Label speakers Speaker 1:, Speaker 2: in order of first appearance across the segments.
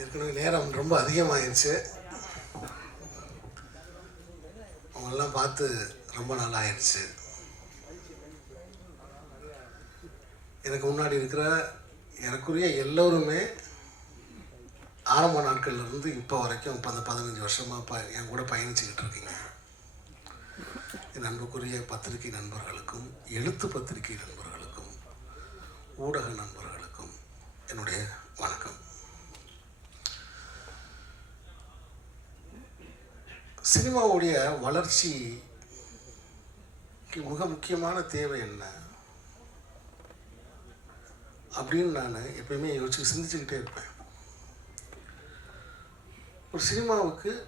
Speaker 1: ஏற்கனவே நேரம் ரொம்ப அதிகமாகிருச்சு அவங்கெல்லாம் பார்த்து ரொம்ப நாள் ஆயிடுச்சு எனக்கு முன்னாடி இருக்கிற எனக்குரிய எல்லோருமே ஆரம்ப நாட்கள்லேருந்து இப்போ வரைக்கும் இப்போ அந்த பதினஞ்சு வருஷமாக ப என் கூட பயணிச்சுக்கிட்டு இருக்கீங்க. என் அன்புக்குரிய பத்திரிகை நண்பர்களுக்கும் எழுத்து பத்திரிகை நண்பர்களுக்கும் ஊடக நண்பர்களுக்கும் என்னுடைய வணக்கம். சினிமாவுடைய வளர்ச்சிக்கு மிக முக்கியமான தேவை என்ன? அப்படின்னு நான் எப்பயுமே யோசிச்சு சிந்திச்சுக்கிட்டே இருப்பேன். ஒரு சினிமாவுக்கு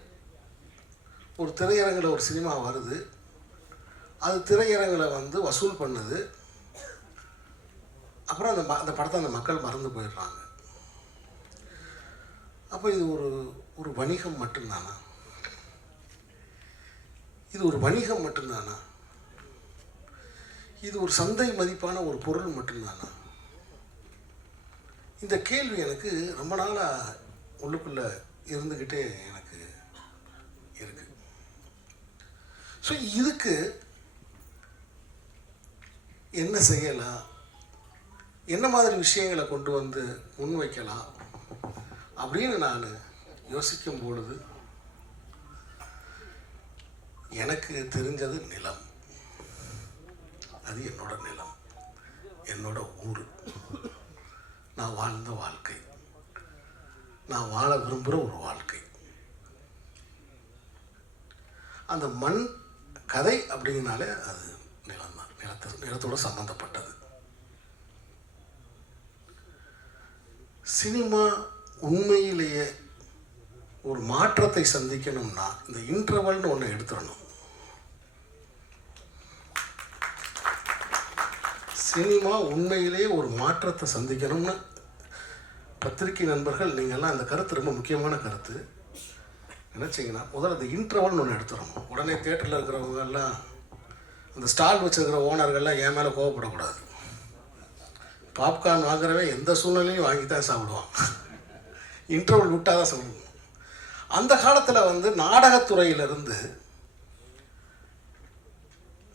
Speaker 1: ஒரு திரையரங்கில் ஒரு சினிமா வருது. அது திரையரங்கில் வந்து வசூல் பண்ணுது. அப்புறம் அந்த ம- அந்த படத்தை அந்த மக்கள் மறந்து போயிடுறாங்க. அப்போ இது ஒரு ஒரு வணிகம் மட்டும்தானா? இது ஒரு வணிகம் மட்டும்தானா? இது ஒரு சந்தை மதிப்பான ஒரு பொருள் மட்டும்தானா? இந்த கேள்வி எனக்கு ரொம்ப நாளாக உள்ளுக்குள்ளே இருந்துக்கிட்டே எனக்கு இருக்கு. ஸோ இதுக்கு என்ன செய்யலாம்? என்ன மாதிரி விஷயங்களை கொண்டு வந்து முன்வைக்கலாம்? அப்படின்னு நான் யோசிக்கும் பொழுது எனக்கு தெரிஞ்சது நிலம். அது என்னோட நிலம். என்னோட ஊர். நான் வாழ்ந்த வாழ்க்கை. நான் வாழ விரும்புகிற ஒரு வாழ்க்கை. அந்த மண் கதை அப்படிங்கனாலே அது நிலம் தான். நிலத்து நிலத்தோட சம்மந்தப்பட்டது சினிமா உண்மையிலேயே ஒரு மாற்றத்தை சந்திக்கணும்னா இந்த இன்டர்வல்னு ஒன்று எடுத்துடணும். சினிமா உண்மையிலேயே ஒரு மாற்றத்தை சந்திக்கணும்னு பத்திரிகை நண்பர்கள் நீங்கள்லாம் அந்த கருத்து ரொம்ப முக்கியமான கருத்து. நினச்சிங்கன்னா முதல்ல அந்த இன்டர்வல்னு ஒன்று எடுத்துடணும். உடனே தேட்டரில் இருக்கிறவங்கெல்லாம் அந்த ஸ்டால் வச்சுருக்கிற ஓனர்கள்லாம் என் மேலே கோவப்படக்கூடாது. பாப்கார்ன் வாங்குறவன் எந்த சூழ்நிலையும் வாங்கி தான் சாப்பிடுவான். இன்டர்வல் விட்டால் தான் சாப்பிடுவோம் அந்த காலத்தில் வந்து நாடகத்துறையிலிருந்து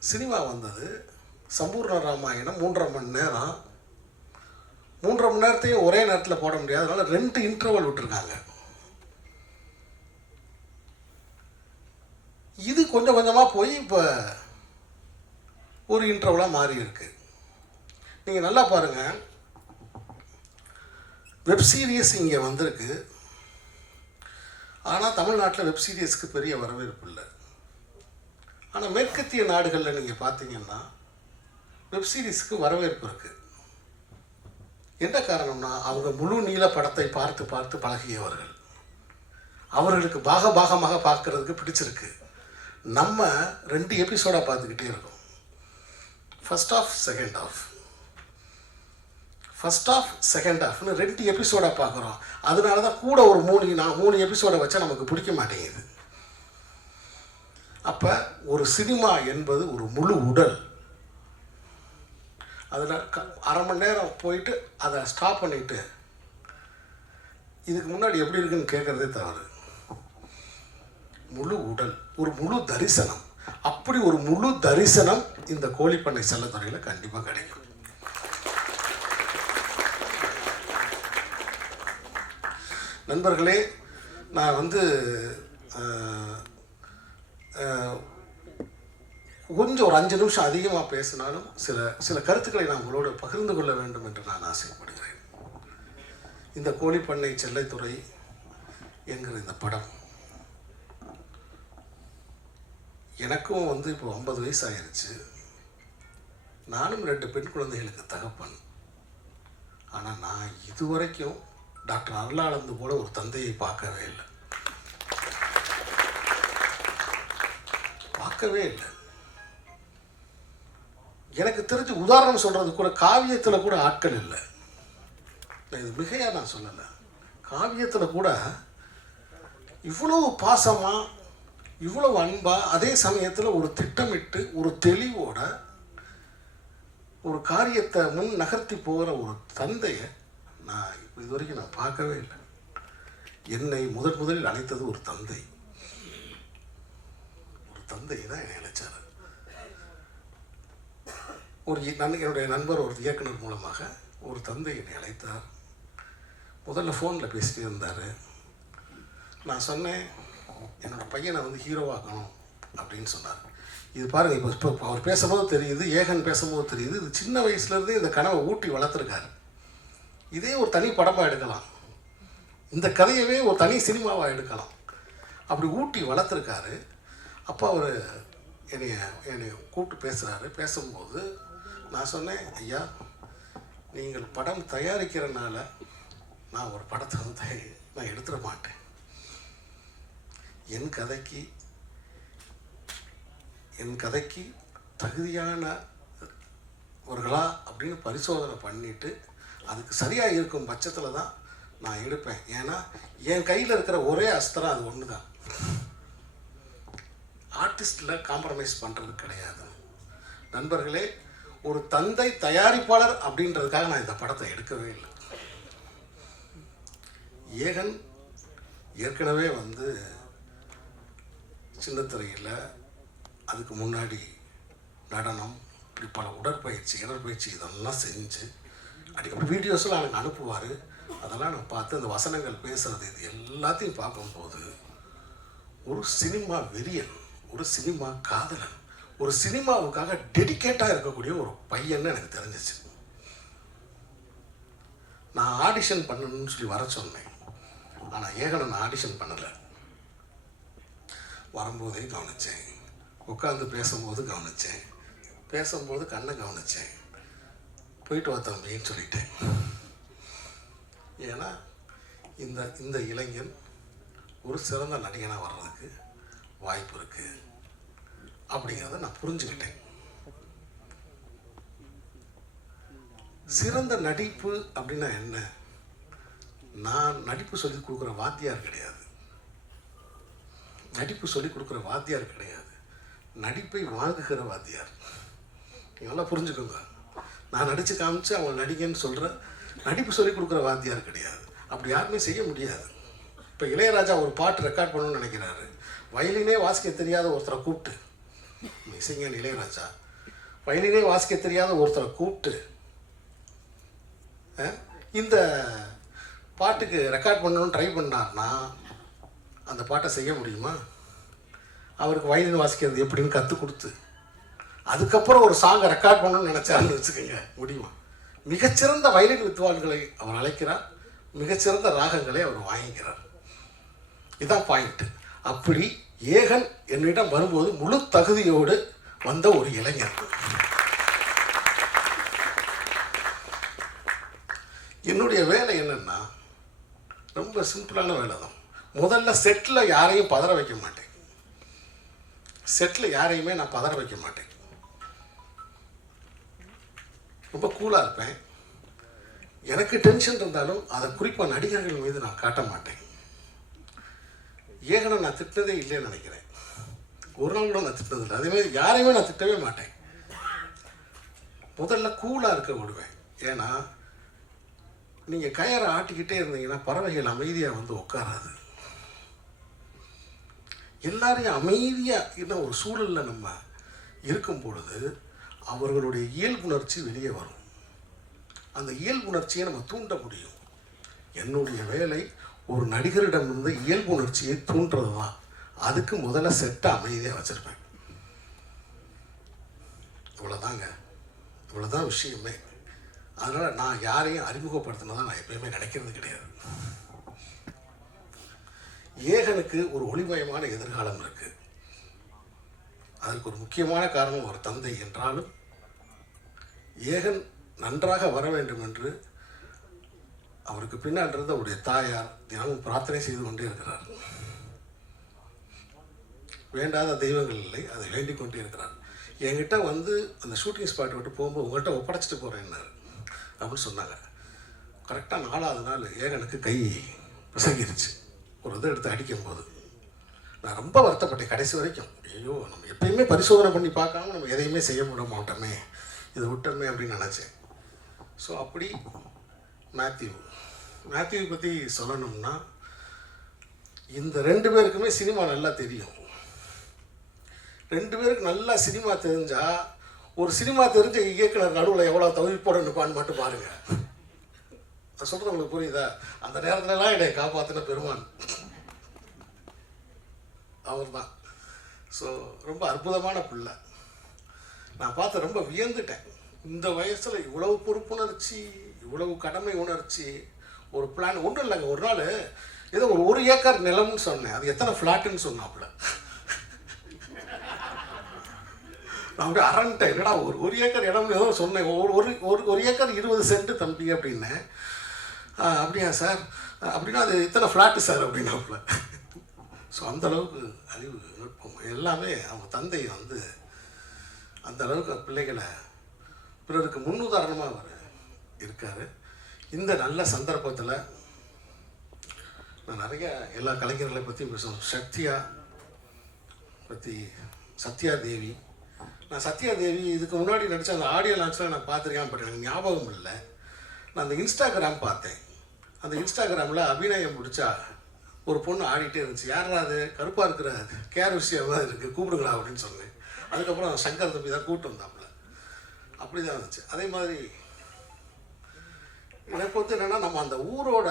Speaker 1: சினிமா வந்தது. சம்பூர்ண ராமாயணம் மூன்றரை மணி நேரம். மூன்றரை மணி நேரத்தையும் ஒரே நேரத்தில் போட முடியாது. அதனால் ரெண்டு இன்டர்வல் விட்டுருக்காங்க. இது கொஞ்சம் கொஞ்சமாக போய் இப்போ ஒரு இன்டர்வலாக மாறி இருக்கு. நீங்கள் நல்லா பாருங்கள் வெப்சீரிஸ் இங்கே வந்திருக்கு. ஆனால் தமிழ்நாட்டில் வெப் சீரிஸ்க்கு பெரிய வரவேற்பு இல்லை. ஆனால் மேற்கத்திய நாடுகளில் நீங்கள் பார்த்தீங்கன்னா வெப் சீரிஸ்க்கு வரவேற்பு இருக்குது என்ன காரணம்னா அவங்க முழு நீள படத்தை பார்த்து பார்த்து பழகியவர்கள். அவர்களுக்கு பாக பாகமாக பார்க்குறதுக்கு பிடிச்சிருக்கு. நம்ம ரெண்டு எபிசோடாக பார்த்துக்கிட்டே இருக்கோம். First half second half first half second ஆஃப்னு ரெண்டு எபிசோடாக பார்க்குறோம். அதனால தான் கூட ஒரு மூணு நான் மூணு எபிசோடை வச்சா நமக்கு பிடிக்க மாட்டேங்குது. அப்போ ஒரு சினிமா என்பது ஒரு முழு உடல். அதில் க அரை மணி நேரம் போயிட்டு அதை ஸ்டாப் பண்ணிவிட்டு இதுக்கு முன்னாடி எப்படி இருக்குன்னு கேட்குறதே தவறு. முழு உடல் ஒரு முழு தரிசனம். அப்படி ஒரு முழு தரிசனம் இந்த கோழிப்பண்ணை செல்லத்துறையில் கண்டிப்பாக கிடைக்கும். நண்பர்களே நான் வந்து கொஞ்சம் ஒரு அஞ்சு நிமிஷம் அதிகமாக பேசினாலும் சில சில கருத்துக்களை நான் உங்களோடு பகிர்ந்து கொள்ள வேண்டும் என்று நான் ஆசைப்படுகிறேன். இந்த கோழிப்பண்ணை செல்லைத்துறை என்கிற இந்த படம் எனக்கும் வந்து இப்போ ஐம்பது வயசு ஆயிடுச்சு நானும் ரெண்டு பெண் குழந்தைகளுக்கு தகப்பன். ஆனால் நான் இதுவரைக்கும் டாக்டர் அருளானந்து போல ஒரு தந்தையை பார்க்கவே இல்லை. பார்க்கவே இல்லை. எனக்கு தெரிஞ்சு உதாரணம் சொல்றது கூட காவியத்தில் கூட ஆட்கள் இல்லை. இது மிகையா நான் சொல்லலை. காவியத்தில் கூட இவ்வளவு பாசமாக இவ்வளவு அன்பா அதே சமயத்தில் ஒரு திட்டமிட்டு ஒரு தெளிவோட ஒரு காரியத்தை முன் நகர்த்தி போகிற ஒரு தந்தையை நான் இப்போ இது வரைக்கும் நான் பார்க்கவே இல்லை. என்னை முதன் முதலில் அழைத்தது ஒரு தந்தை. ஒரு தந்தை தான் என்னை அழைச்சார். ஒரு நன் என்னுடைய நண்பர் ஒரு இயக்குனர் மூலமாக ஒரு தந்தை என்னை அழைத்தார். முதல்ல ஃபோனில் பேசிட்டே இருந்தார். நான் சொன்னேன் என்னோட பையனை வந்து ஹீரோவாக்கணும் அப்படின்னு சொன்னார். இது பாருங்கள் இப்போ இப்போ அவர் பேசும்போது தெரியுது ஏகன் பேசும்போது தெரியுது. இது சின்ன வயசுலேருந்தே இந்த கனவை ஊட்டி வளர்த்துருக்காரு. இதே ஒரு தனி படமாக எடுக்கலாம். இந்த கதையவே ஒரு தனி சினிமாவாக எடுக்கலாம். அப்படி ஊட்டி வளர்த்துருக்காரு. அப்போ அவர் என்னைய என்னை கூப்பிட்டு பேசுகிறாரு பேசும்போது நான் சொன்னேன் ஐயா நீங்கள் படம் தயாரிக்கிறனால நான் ஒரு படத்தை வந்து நான் எடுத்துட மாட்டேன். என் கதைக்கு என் கதைக்கு தகுதியானவர்களா அப்படின்னு பரிசோதனை பண்ணிவிட்டு அதுக்கு சரியாக இருக்கும் பட்சத்தில் தான் நான் எடுப்பேன். ஏன்னா என் கையில் இருக்கிற ஒரே அஸ்திரம் அது ஒன்று தான் ஆர்டிஸ்டில் காம்ப்ரமைஸ் பண்ணுறது கிடையாது. நண்பர்களே ஒரு தந்தை தயாரிப்பாளர் அப்படின்றதுக்காக நான் இந்த படத்தை எடுக்கவே இல்லை. ஏகன் ஏற்கனவே வந்து சின்னத்திரையில் அதுக்கு முன்னாடி நடனம் இப்படி பல உடற்பயிற்சி இடற்பயிற்சி இதெல்லாம் செஞ்சு அடிக்கடி வீடியோஸ்லாம் எனக்கு அனுப்புவார். அதெல்லாம் நான் பார்த்து அந்த வசனங்கள் பேசுறது இது எல்லாத்தையும் பார்க்கும்போது ஒரு சினிமா வெறியன் ஒரு சினிமா காதலன் ஒரு சினிமாவுக்காக டெடிகேட்டாக இருக்கக்கூடிய ஒரு பையன்னு எனக்கு தெரிஞ்சிச்சு. நான் ஆடிஷன் பண்ணணும்னு சொல்லி வர சொன்னேன். ஆனால் ஏகனன் நான் ஆடிஷன் பண்ணலை. வரும்போதே கவனித்தேன் உட்காந்து பேசும்போது கவனித்தேன் பேசும்போது கண்ணை கவனித்தேன் போயிட்டு வா தம்பின்னு சொல்லிட்டேன். ஏன்னா இந்த இந்த இளைஞன் ஒரு சிறந்த நடிகனாக வர்றதுக்கு வாய்ப்பு இருக்குது அப்படிங்கிறத நான் புரிஞ்சுக்கிட்டேன். சிறந்த நடிப்பு அப்படின்னா என்ன? நான் நடிப்பு சொல்லி கொடுக்குற வாத்தியார் கிடையாது. நடிப்பு சொல்லி கொடுக்குற வாத்தியார் கிடையாது. நடிப்பை வாங்குகிற வாத்தியார். நீங்க நல்லா புரிஞ்சுக்கோங்க. நான் நடித்து காமிச்சு அவன் நடிகன்னு சொல்கிற நடிப்பு சொல்லி கொடுக்குற வாத்தியார் கிடையாது. அப்படி யாருமே செய்ய முடியாது. இப்போ இளையராஜா ஒரு பாட்டு ரெக்கார்ட் பண்ணணும்னு நினைக்கிறாரு. வயலினே வாசிக்க தெரியாத ஒருத்தரை கூப்பிட்டு. இசைஞானி இளையராஜா. வயலினே வாசிக்க தெரியாத ஒருத்தரை கூப்பிட்டு இந்த பாட்டுக்கு ரெக்கார்ட் பண்ணணும்னு ட்ரை பண்ணார்னா அந்த பாட்டை செய்ய முடியுமா? அவருக்கு வயலின் வாசிக்கிறது எப்படின்னு கற்றுக் கொடுத்து அதுக்கப்புறம் ஒரு சாங்கை ரெக்கார்ட் பண்ணணும்னு நினச்சாருன்னு வச்சுக்கோங்க முடியுமா? மிகச்சிறந்த வயலின் வித்வான்களை அவர் அழைக்கிறார் மிகச்சிறந்த ராகங்களை அவர் வாங்கிக்கிறார். இதான் பாயிண்ட்டு அப்படி ஏகன் என்னிடம் வரும்போது முழு தகுதியோடு வந்த ஒரு இளைஞர். என்னுடைய வேலை என்னென்னா ரொம்ப சிம்பிளான வேலை தான். முதல்ல செட்டில் யாரையும் பதற வைக்க மாட்டேன். செட்டில் யாரையுமே நான் பதற வைக்க மாட்டேன். ரொம்ப கூலாக இருப்பேன். எனக்கு டென்ஷன் இருந்தாலும் அதை குறிப்பாக நடிகர்கள் மீது நான் காட்ட மாட்டேன். ஏகனை நான் திட்டினதே இல்லைன்னு நினைக்கிறேன். ஒரு நாள் கூட நான் திட்டினதில்லை அதேமாதிரி யாரையுமே நான் திட்டவே மாட்டேன். முதல்ல கூலாக இருக்க விடுவேன். ஏன்னா நீங்கள் கயரை ஆட்டிக்கிட்டே இருந்தீங்கன்னா பறவைகள் அமைதியாக வந்து உட்காராது. எல்லாரையும் அமைதியாக என்ன ஒரு சூழலில் நம்ம இருக்கும் பொழுது அவர்களுடைய இயல்புணர்ச்சி வெளியே வரும். அந்த இயல்புணர்ச்சியை நம்ம தூண்ட முடியும். என்னுடைய வேலை ஒரு நடிகரிடம் இருந்து இயல்புணர்ச்சியை தூண்டுறது தான் அதுக்கு முதல்ல செட்டை அமைதியாக வச்சுருப்பேன். இவ்வளோதாங்க இவ்வளோதான் விஷயமே. அதனால் நான் யாரையும் அறிமுகப்படுத்தினதான் நான் எப்பயுமே நினைக்கிறது கிடையாது. ஏகனுக்கு ஒரு ஒளிமயமான எதிர்காலம் இருக்குது அதற்கு ஒரு முக்கியமான காரணம் ஒரு தந்தை என்றாலும் ஏகன் நன்றாக வர வேண்டும் என்று அவருக்கு பின்னால் இருந்த அவருடைய தாயார் தினமும் பிரார்த்தனை செய்து கொண்டே இருக்கிறார். வேண்டாத தெய்வங்கள் இல்லை அதை வேண்டிக் கொண்டே இருக்கிறார். என்கிட்ட வந்து அந்த ஷூட்டிங் ஸ்பாட் விட்டு போகும்போது உங்கள்கிட்ட ஒப்படைச்சிட்டு போகிறேன்னாரு அப்படின்னு சொன்னாங்க. கரெக்டாக நாலாவது நாள் ஏகனுக்கு கை பிசங்கிருச்சு ஒரு இதை எடுத்து அடிக்கும்போது. நான் ரொம்ப வருத்தப்பட்டேன் கடைசி வரைக்கும். ஐயோ நம்ம எப்பயுமே பரிசோதனை பண்ணி பார்க்காம நம்ம எதையுமே செய்ய விட மாட்டோமே. இதை விட்டோமே அப்படின்னு நினச்சேன். ஸோ அப்படி மேத்யூ மேத்யூவை பற்றி சொல்லணும்னா இந்த ரெண்டு பேருக்குமே சினிமா நல்லா தெரியும். ரெண்டு பேருக்கு நல்லா சினிமா தெரிஞ்சால் ஒரு சினிமா தெரிஞ்ச இயக்குனர் நடுவில் எவ்வளோ தவிப்போட நிற்பான்னு மட்டும் பாருங்கள் நான் சொல்கிறது உங்களுக்கு புரியுதா? அந்த நேரத்துலலாம் என்னை காப்பாற்றின பெருமான். அவர் தான் ஸோ ரொம்ப அற்புதமான பிள்ளை. நான் பார்த்து ரொம்ப வியந்துட்டேன். இந்த வயசில் இவ்வளவு பொறுப்புணர்ச்சி இவ்வளவு கடமை உணர்ச்சி ஒரு பிளான் ஒன்றும் இல்லைங்க. ஒரு நாள் ஏதோ ஒரு ஒரு ஏக்கர் நிலம்னு சொன்னேன். அது எத்தனை ஃப்ளாட்டுன்னு சொன்னாப்புல. நான் அப்படியே அரண்டேன் என்னடா ஒரு ஒரு ஏக்கர் இடம்னு ஏதோ சொன்னேன். ஒரு ஒரு ஒரு ஒரு ஏக்கர் இருபது சென்ட் தம்பி அப்படின்னேன். அப்படியா சார்? அப்படின்னா அது இத்தனை ஃப்ளாட்டு சார் அப்படின்னாப்புல. ஸோ அந்த அளவுக்கு அறிவு நுட்பம் எல்லாமே அவங்க தந்தை வந்து அந்த அளவுக்கு பிள்ளைகளை பிறருக்கு முன்னுதாரணமாக அவர் இருக்கார். இந்த நல்ல சந்தர்ப்பத்தில் நான் நிறைய எல்லா கலைஞர்களை பற்றியும் பேசணும். சத்யா பற்றி சத்யா தேவி நான் சத்யா தேவி இதுக்கு முன்னாடி நடித்த அந்த ஆடியோ லான்ச்சில் நான் பார்த்துருக்கேன் பட் எனக்கு ஞாபகம் இல்லை. நான் அந்த இன்ஸ்டாகிராம் பார்த்தேன். அந்த இன்ஸ்டாகிராமில் அபிநயம் முடிச்சா ஒரு பொண்ணு ஆடிட்டே இருந்துச்சு. யாரா அது? கருப்பாக இருக்கிற கேர் விஷயமா இருக்குது கூப்பிடுங்களா அப்படின்னு சொன்னேன் அதுக்கப்புறம் சங்கர் தம்பி தான் கூப்பிட்டு வந்தாப்புல. அப்படி தான் இருந்துச்சு. அதே மாதிரி எனக்கு வந்து என்னென்னா நம்ம அந்த ஊரோட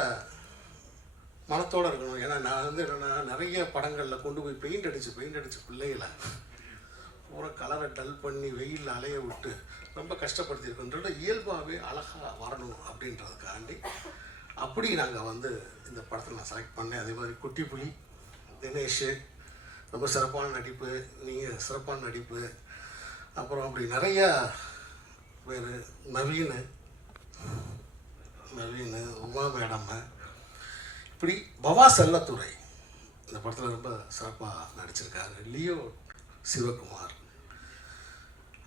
Speaker 1: மனத்தோடு இருக்கணும். ஏன்னா நான் வந்து என்னென்னா நிறைய படங்களில் கொண்டு போய் பெயிண்ட் அடிச்சு பெயிண்ட் அடிச்சு பிள்ளைகளை பூரா கலரை டல் பண்ணி வெயிலில் அலைய விட்டு ரொம்ப கஷ்டப்படுத்தியிருக்கோன்றத இயல்பாகவே அழகாக வரணும் அப்படின்றதுக்காண்டி அப்படி நாங்கள் வந்து இந்த படத்தை நான் செலக்ட் பண்ணேன். அதே மாதிரி குட்டி புலி தினேஷ் ரொம்ப சிறப்பான நடிப்பு நீங்கள் சிறப்பான நடிப்பு. அப்புறம் அப்படி நிறையா பேர் நவீன் நவீன் உமா மேடம் இப்படி பவா செல்லத்துறை இந்த படத்தில் ரொம்ப சிறப்பாக நடிச்சிருக்காரு. லியோ சிவகுமார்.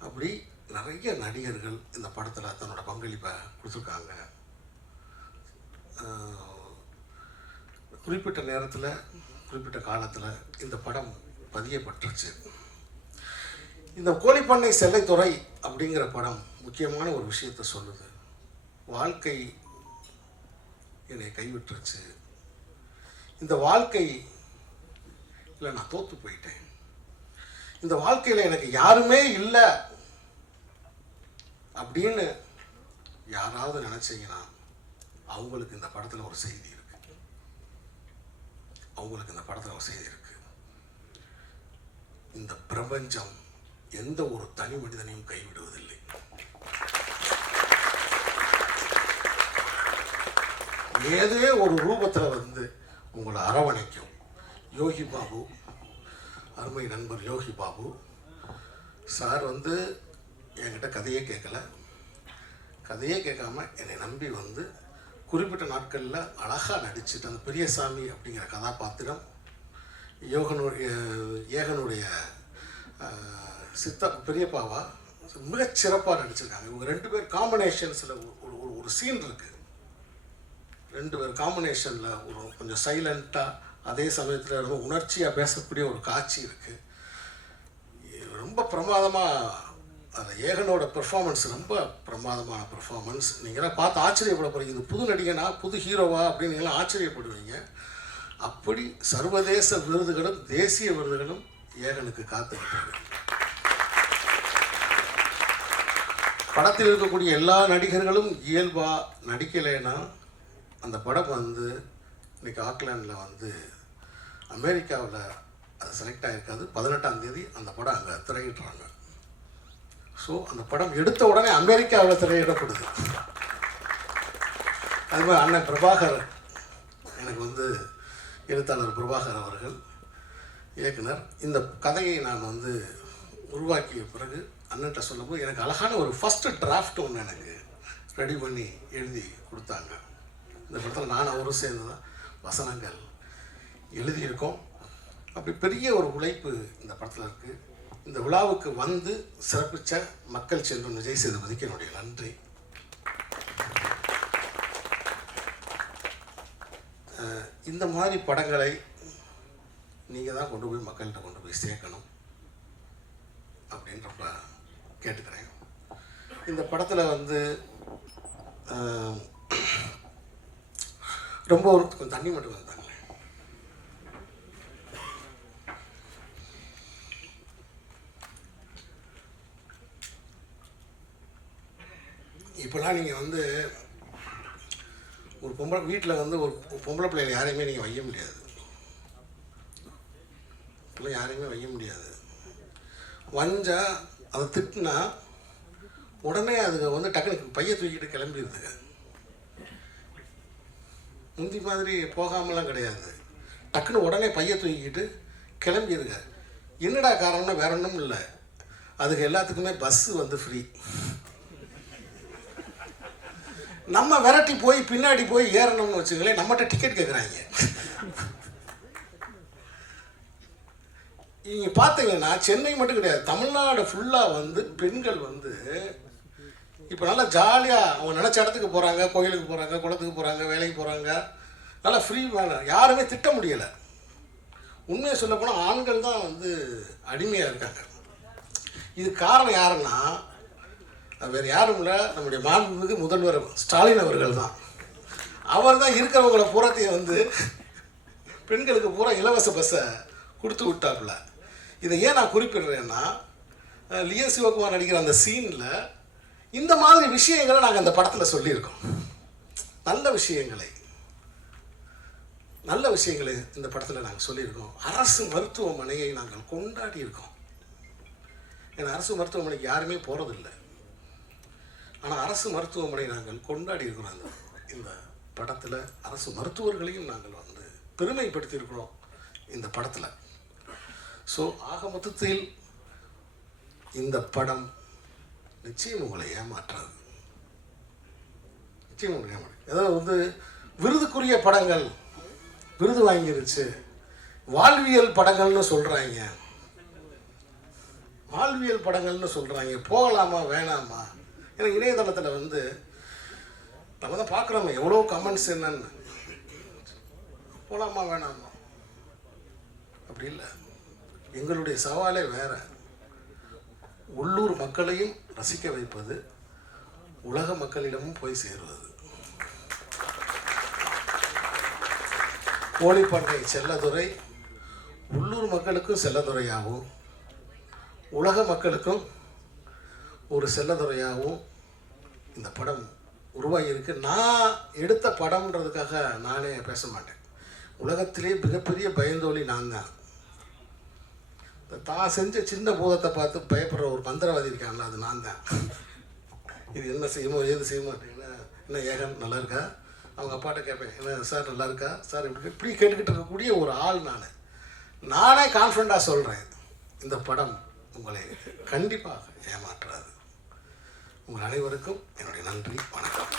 Speaker 1: அப்படி நிறைய நடிகர்கள் இந்த படத்தில் தன்னோட பங்களிப்பை கொடுத்துருக்காங்க. குறிப்பிட்ட நேரத்தில் குறிப்பிட்ட காலத்தில் இந்த படம் பதியப்பட்டுருச்சு. இந்த கோழிப்பண்ணை செல்லைத்துறை அப்படிங்கிற படம் முக்கியமான ஒரு விஷயத்தை சொல்லுது. வாழ்க்கை என்னை கைவிட்டுருச்சு. இந்த வாழ்க்கை இல்லை நான் தோற்று போயிட்டேன். இந்த வாழ்க்கையில் எனக்கு யாருமே இல்லை அப்படின்னு யாராவது நினச்சிங்கன்னா அவங்களுக்கு இந்த படத்தில் ஒரு செய்தி இருக்கு. அவங்களுக்கு இந்த படத்தில் ஒரு செய்தி இருக்கு. இந்த பிரபஞ்சம் எந்த ஒரு தனி மனிதனையும் கைவிடுவதில்லை. ஏதே ஒரு ரூபத்தில் வந்து உங்களை அரவணைக்கும். யோகி பாபு அருமை நண்பர் யோகி பாபு சார் வந்து என்கிட்ட கதையே கேட்கல. கதையே கேட்காம என்னை நம்பி வந்து குறிப்பிட்ட நாட்களில் அழகாக நடிச்சுட்டு அந்த பெரியசாமி அப்படிங்கிற கதாபாத்திரம் யோகனுடைய ஏகனுடைய சித்த பெரியப்பாவா மிகச்சிறப்பாக நடிச்சிருக்காங்க. இவங்க ரெண்டு பேர் காம்பினேஷன்ஸில் ஒரு ஒரு ஒரு சீன் இருக்குது ரெண்டு பேர் காம்பினேஷனில் ஒரு கொஞ்சம் சைலண்ட்டாக அதே சமயத்தில் ரொம்ப உணர்ச்சியாக பேசக்கூடிய ஒரு காட்சி இருக்குது ரொம்ப பிரமாதமாக அந்த ஏகனோட பெர்ஃபார்மன்ஸ் ரொம்ப பிரமாதமான பெர்ஃபார்மன்ஸ் நீங்களாம் பார்த்து ஆச்சரியப்பட போகிறீங்க இது புது நடிகனா புது ஹீரோவா அப்படின்னு நீங்களாம் ஆச்சரியப்படுவீங்க. அப்படி சர்வதேச விருதுகளும் தேசிய விருதுகளும் ஏகனுக்கு காத்திருக்கிறது படத்தில் இருக்கக்கூடிய எல்லா நடிகர்களும் இயல்பாக நடிக்கலைன்னா அந்த படம் வந்து இன்னைக்கு ஆக்லாண்டில் வந்து அமெரிக்காவில் அது செலக்ட் ஆகிருக்காது பதினெட்டாம் தேதி அந்த படம் அங்கே திரையிடுறாங்க. ஸோ அந்த படம் எடுத்த உடனே அமெரிக்காவில் திரையிடப்படுது. அது மாதிரி அண்ணன் பிரபாகர் எனக்கு வந்து எழுத்தாளர் பிரபாகர் அவர்கள் இயக்குனர். இந்த கதையை நான் வந்து உருவாக்கிய பிறகு அண்ணன்ட்ட சொல்லும்போது எனக்கு அழகான ஒரு ஃபஸ்ட்டு டிராஃப்ட் ஒன்று எனக்கு ரெடி பண்ணி எழுதி கொடுத்தாங்க. இந்த படத்தில் நான் அவரும் சேர்ந்து தான் வசனங்கள் எழுதியிருக்கோம். அப்படி பெரிய ஒரு உழைப்பு இந்த படத்தில் இருக்குது இந்த விழாவுக்கு வந்து சிறப்பித்த மக்கள் செல்வன் விஜய் சேதுபதிக்கு என்னுடைய நன்றி. இந்த மாதிரி படங்களை நீங்கள் தான் கொண்டு போய் மக்கள்கிட்ட கொண்டு போய் சேர்க்கணும் அப்படின்னு ரொம்ப கேட்டுக்கிறேன். இந்த படத்தில் வந்து ரொம்ப ஒரு கொஞ்சம் தண்ணி மட்டும் வந்தாங்களே இப்போலாம் நீங்கள் வந்து ஒரு பொம்பளை வீட்டில் வந்து ஒரு பொம்பளை பிள்ளைகள் யாரையுமே நீங்கள் வைய முடியாது. பிள்ளை யாரையுமே வைய முடியாது. வஞ்சால் அதை திட்டினா உடனே அதுங்க வந்து டக்குனு பைய தூக்கிட்டு கிளம்பிடுதுங்க. முந்தி மாதிரி போகாமலாம் கிடையாது. டக்குன்னு உடனே பைய தூக்கிக்கிட்டு கிளம்பிடுங்க என்னடா காரணம்னா வேற ஒன்றும் இல்லை. அதுக்கு எல்லாத்துக்குமே பஸ்ஸு வந்து ஃப்ரீ நம்ம விரட்டி போய் பின்னாடி போய் ஏறணும்னு வச்சுக்கலே நம்மகிட்ட டிக்கெட் கேட்குறாங்க நீங்கள் பார்த்தீங்கன்னா சென்னை மட்டும் கிடையாது தமிழ்நாடு ஃபுல்லாக வந்து பெண்கள் வந்து இப்போ நல்லா ஜாலியாக அவங்க நினச்ச இடத்துக்கு போகிறாங்க கோயிலுக்கு போகிறாங்க குளத்துக்கு போகிறாங்க வேலைக்கு போகிறாங்க நல்லா ஃப்ரீ மேலே யாருமே திட்ட முடியலை. உண்மையை சொல்ல போனால் ஆண்கள் தான் வந்து அடிமையாக இருக்காங்க. இது காரணம் யாருன்னா வேறு யாரும் இல்லை. நம்முடைய மாண்புமிகு முதல்வர் ஸ்டாலின் அவர்கள் தான் அவர் தான் இருக்கிறவங்கள பூராத்தையும் வந்து பெண்களுக்கு பூரா இலவச பஸ்ஸை கொடுத்து விட்டாப்புல. இதை ஏன் நான் குறிப்பிடுறேன்னா லியோ சிவகுமார் நடிக்கிற அந்த சீனில் இந்த மாதிரி விஷயங்களை நாங்கள் அந்த படத்தில் சொல்லியிருக்கோம். நல்ல விஷயங்களை. நல்ல விஷயங்களை இந்த படத்தில் நாங்கள் சொல்லியிருக்கோம். அரசு மருத்துவமனையை நாங்கள் கொண்டாடி இருக்கோம் ஏன்னா அரசு மருத்துவமனைக்கு யாருமே போகிறதில்ல ஆனால் அரசு மருத்துவமனை நாங்கள் கொண்டாடி இருக்கிறோம் அந்த இந்த படத்தில் அரசு மருத்துவர்களையும் நாங்கள் வந்து பெருமைப்படுத்தியிருக்கிறோம் இந்த படத்தில். ஸோ ஆக மொத்தத்தில் இந்த படம் நிச்சயம் உங்களை ஏமாற்றாது. நிச்சயம் உங்களை ஏமாற்று ஏதாவது வந்து விருதுக்குரிய படங்கள் விருது வாங்கிருச்சு. வாழ்வியல் படங்கள்னு சொல்கிறாங்க வாழ்வியல் படங்கள்னு சொல்கிறாங்க போகலாமா வேணாமா? ஏன்னா இணையதளத்தில் வந்து நம்ம தான் பார்க்குறோம் எவ்வளோ கமெண்ட்ஸ் என்னன்னு. போகலாமா வேணாமா? அப்படி இல்லை. எங்களுடைய சவாலே வேற. உள்ளூர் மக்களையும் ரசிக்க வைப்பது உலக மக்களிடமும் போய் சேருவது. கோழிப்பண்ணை செல்லதுரை உள்ளூர் மக்களுக்கும் செல்லதுரையாகவும் உலக மக்களுக்கும் ஒரு செல்லதுறையாகவும் இந்த படம் உருவாகியிருக்கு. நான் எடுத்த படம்ன்றதுக்காக நானே பேச மாட்டேன். உலகத்திலே மிகப்பெரிய பயந்தோலி நான் தான். தான் செஞ்ச சின்ன பூதத்தை பார்த்து பயப்படுற ஒரு மந்திரவாதி இருக்காங்களா அது நான் தான். இது என்ன செய்யுமோ ஏது செய்ய மாட்டேங்கன்னா என்ன ஏகன் நல்லா இருக்கா? அவங்க அப்பாட்ட கேட்பேன் என்ன சார் நல்லா இருக்கா? சார் இப்படி இப்படி கேட்டுக்கிட்டு இருக்கக்கூடிய ஒரு ஆள் நான். நானே கான்ஃபிடண்ட்டாக சொல்கிறேன் இந்த படம் உங்களை கண்டிப்பாக ஏமாற்றாது. உங்கள் அனைவருக்கும் என்னுடைய நன்றி வணக்கம்.